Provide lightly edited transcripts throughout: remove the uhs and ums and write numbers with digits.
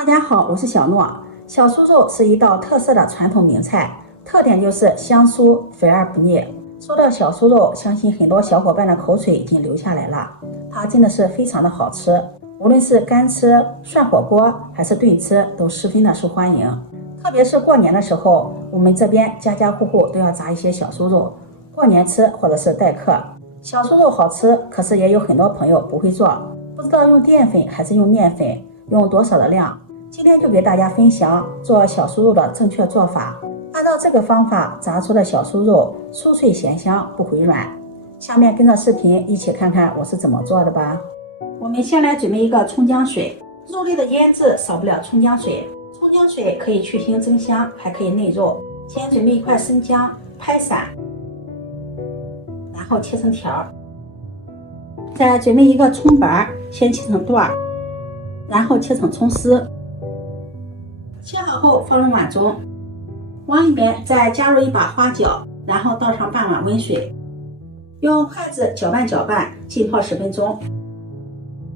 大家好，我是小诺。小酥肉是一道特色的传统名菜，特点就是香酥、肥而不腻。说到小酥肉，相信很多小伙伴的口水已经流下来了。它真的是非常的好吃，无论是干吃、涮火锅还是炖吃，都十分的受欢迎。特别是过年的时候，我们这边家家户户都要炸一些小酥肉，过年吃或者是待客。小酥肉好吃，可是也有很多朋友不会做，不知道用淀粉还是用面粉，用多少的量。今天就给大家分享做小酥肉的正确做法。按照这个方法炸出的小酥肉酥脆咸香，不回软。下面跟着视频一起看看我是怎么做的吧。我们先来准备一个葱姜水，肉类的腌制少不了葱姜水。葱姜水可以去腥增香，还可以嫩肉。先准备一块生姜，拍散，然后切成条。再准备一个葱白，先切成段，然后切成葱丝。切好后放入碗中，往里面再加入一把花椒，然后倒上半碗温水，用筷子搅拌搅拌，浸泡10分钟。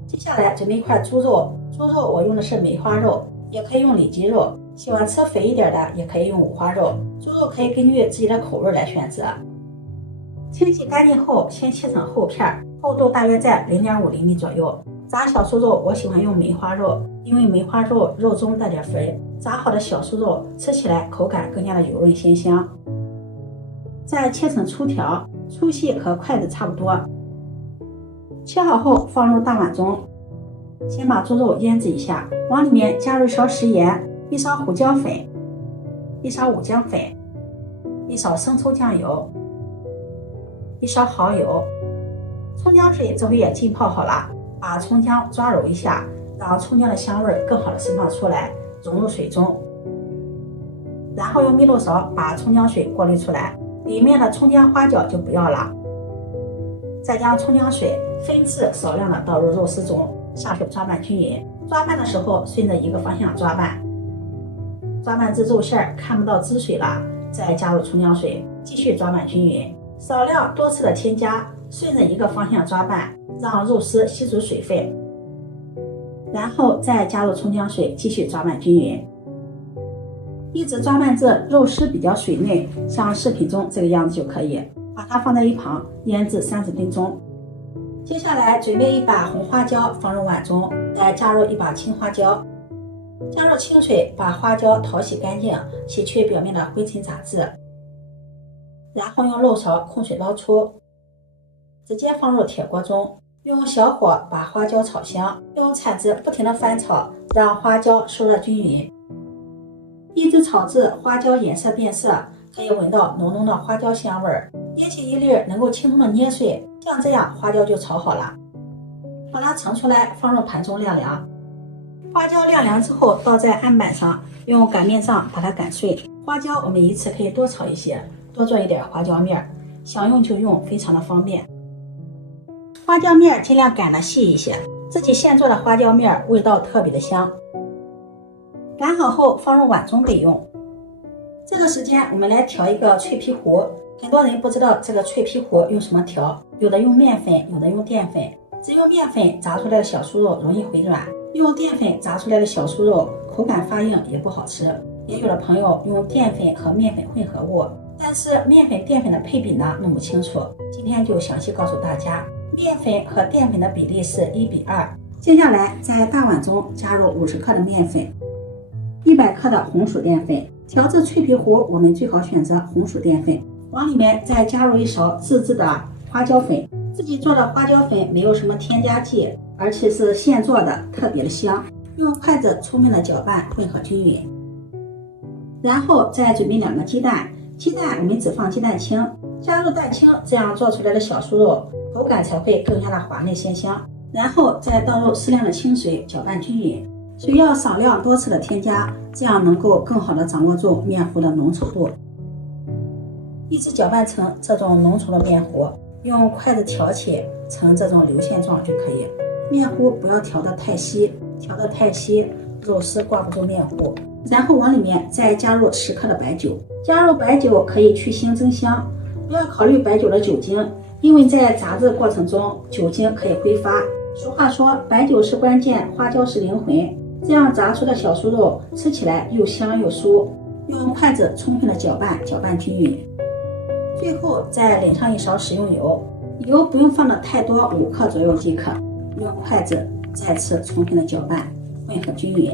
接下来准备一块猪肉，猪肉我用的是梅花肉，也可以用里脊肉，喜欢吃肥一点的也可以用五花肉，猪肉可以根据自己的口味来选择。清洗干净后，先切成厚片，厚度大约在0.5厘米左右。炸小酥肉我喜欢用梅花肉，因为梅花肉肉中带点肥，炸好的小酥肉吃起来口感更加的油润鲜香。再切成粗条，粗细和筷子差不多。切好后放入大碗中，先把猪肉腌制一下，往里面加入1勺食盐、1勺胡椒粉、1勺五姜粉、1勺生抽酱油、1勺蚝油。葱姜水这回也浸泡好了，把葱姜抓揉一下，让葱姜的香味更好的释放出来，融入水中。然后用密漏勺把葱姜水过滤出来，里面的葱姜花椒就不要了。再将葱姜水分次少量的倒入肉丝中，下手抓拌均匀。抓拌的时候顺着一个方向抓拌，抓拌至肉馅看不到汁水了，再加入葱姜水，继续抓拌均匀。少量多次的添加，顺着一个方向抓拌，让肉丝吸足水分，然后再加入葱姜水，继续抓拌均匀，一直抓拌至肉丝比较水嫩，像视频中这个样子就可以。把它放在一旁腌制30分钟。接下来准备一把红花椒放入碗中，再加入一把青花椒，加入清水把花椒淘洗干净，洗去表面的灰尘杂质，然后用漏勺控水捞出，直接放入铁锅中，用小火把花椒炒香，用铲子不停的翻炒，让花椒收热均匀，一直炒至花椒颜色变色，可以闻到浓浓的花椒香味儿，捏起一粒能够轻松的捏碎，像这样花椒就炒好了。把它盛出来放入盘中晾凉。花椒晾凉之后倒在案板上，用擀面杖把它擀碎。花椒我们一次可以多炒一些，多做一点花椒面，想用就用，非常的方便。花椒面尽量擀的细一些，自己现做的花椒面味道特别的香。擀好后放入碗中备用。这个时间我们来调一个脆皮糊。很多人不知道这个脆皮糊用什么调，有的用面粉，有的用淀粉。只用面粉炸出来的小酥肉容易回软，用淀粉炸出来的小酥肉口感发硬也不好吃。也有的朋友用淀粉和面粉混合物，但是面粉淀粉的配比呢弄不清楚，今天就详细告诉大家，面粉和淀粉的比例是1比2。接下来在大碗中加入50克的面粉，100克的红薯淀粉。调制脆皮糊我们最好选择红薯淀粉，往里面再加入1勺自制的花椒粉。自己做的花椒粉没有什么添加剂，而且是现做的，特别的香。用筷子聪明的搅拌混合均匀，然后再准备2个鸡蛋。鸡蛋我们只放鸡蛋清，加入蛋清，这样做出来的小酥肉口感才会更加的滑嫩鲜香。然后再倒入适量的清水，搅拌均匀。水要少量多次的添加，这样能够更好的掌握住面糊的浓稠度，一直搅拌成这种浓稠的面糊，用筷子挑起成这种流线状就可以。面糊不要调得太稀，调得太稀肉丝挂不住面糊。然后往里面再加入10克的白酒，加入白酒可以去腥增香，不要考虑白酒的酒精，因为在炸制过程中酒精可以挥发。俗话说白酒是关键，花椒是灵魂。这样炸出的小酥肉吃起来又香又酥。用筷子充分的搅拌，搅拌均匀。最后再淋上一勺食用油，油不用放的太多，5克左右即可。用筷子再次充分的搅拌，混合均匀。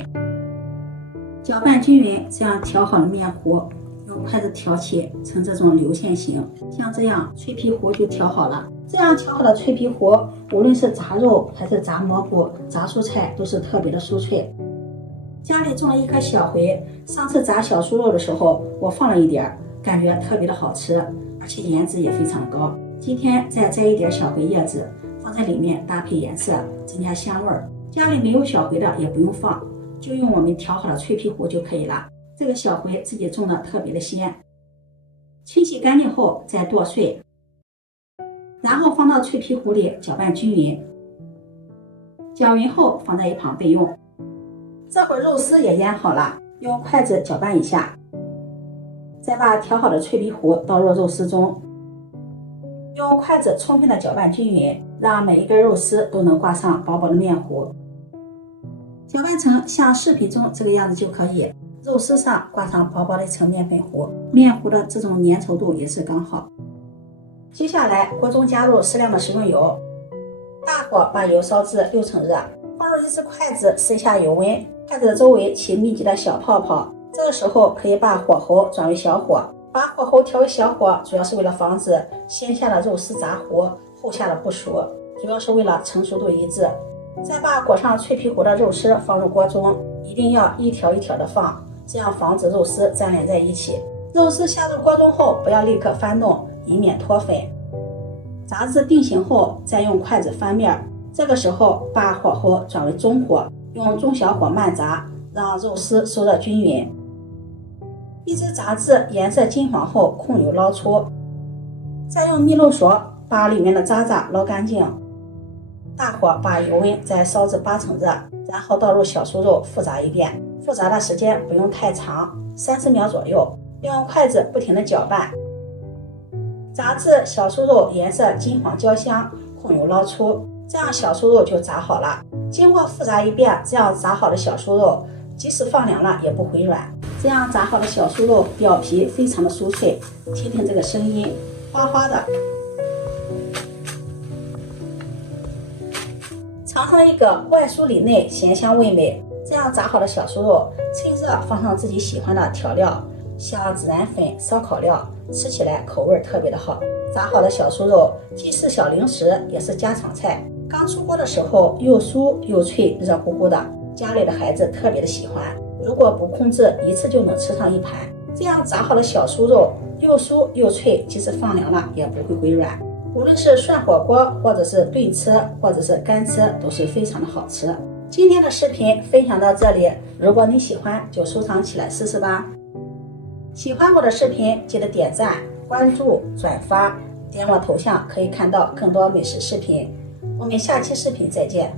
搅拌均匀，这样调好的面糊，用筷子挑起成这种流线型，像这样脆皮糊就调好了。这样调好的脆皮糊，无论是炸肉还是炸蘑菇、炸蔬菜，都是特别的酥脆。家里种了一颗小茴，上次炸小酥肉的时候，我放了一点，感觉特别的好吃，而且颜值也非常高。今天再摘一点小茴叶子，放在里面搭配颜色，增加香味儿。家里没有小茴的也不用放，就用我们调好的脆皮糊就可以了。这个小茴自己种的特别的鲜，清洗干净后再剁碎，然后放到脆皮糊里搅拌均匀。搅匀后放在一旁备用。这会儿肉丝也腌好了，用筷子搅拌一下，再把调好的脆皮糊倒入肉丝中，用筷子充分的搅拌均匀，让每一根肉丝都能挂上薄薄的面糊。搅拌成像视频中这个样子就可以，肉丝上挂上薄薄的一层面粉糊，面糊的这种粘稠度也是刚好。接下来锅中加入适量的食用油，大火把油烧至6成热，放入一只筷子，升下油温，筷子周围起密集的小泡泡。这个时候可以把火候转为小火，把火候调为小火，主要是为了防止先下的肉丝炸糊，后下的不熟，主要是为了成熟度一致。再把裹上脆皮糊的肉丝放入锅中，一定要一条一条的放，这样防止肉丝粘连在一起。肉丝下入锅中后，不要立刻翻动，以免脱粉。炸至定型后，再用筷子翻面，这个时候把火候转为中火，用中小火慢炸，让肉丝受热均匀。一直炸至颜色金黄后控油捞出，再用密漏锁把里面的渣渣捞干净。大火把油温再烧至8成热，然后倒入小酥肉复炸一遍，复炸的时间不用太长，30秒左右，用筷子不停的搅拌，炸至小酥肉颜色金黄焦香，控油捞出，这样小酥肉就炸好了。经过复炸一遍，这样炸好的小酥肉即使放凉了也不会软。这样炸好的小酥肉表皮非常的酥脆，听听这个声音，哗哗的。尝上一个外酥里内，咸香味美。这样炸好的小酥肉，趁热放上自己喜欢的调料，像孜然粉、烧烤料，吃起来口味特别的好。炸好的小酥肉既是小零食，也是家常菜。刚出锅的时候又酥又脆，热乎乎的，家里的孩子特别的喜欢。如果不控制，一次就能吃上一盘。这样炸好的小酥肉又酥又脆，即使放凉了也不会回软。无论是涮火锅，或者是炖吃，或者是干吃，都是非常的好吃。今天的视频分享到这里，如果你喜欢就收藏起来试试吧。喜欢我的视频记得点赞、关注、转发，点我头像可以看到更多美食视频。我们下期视频再见。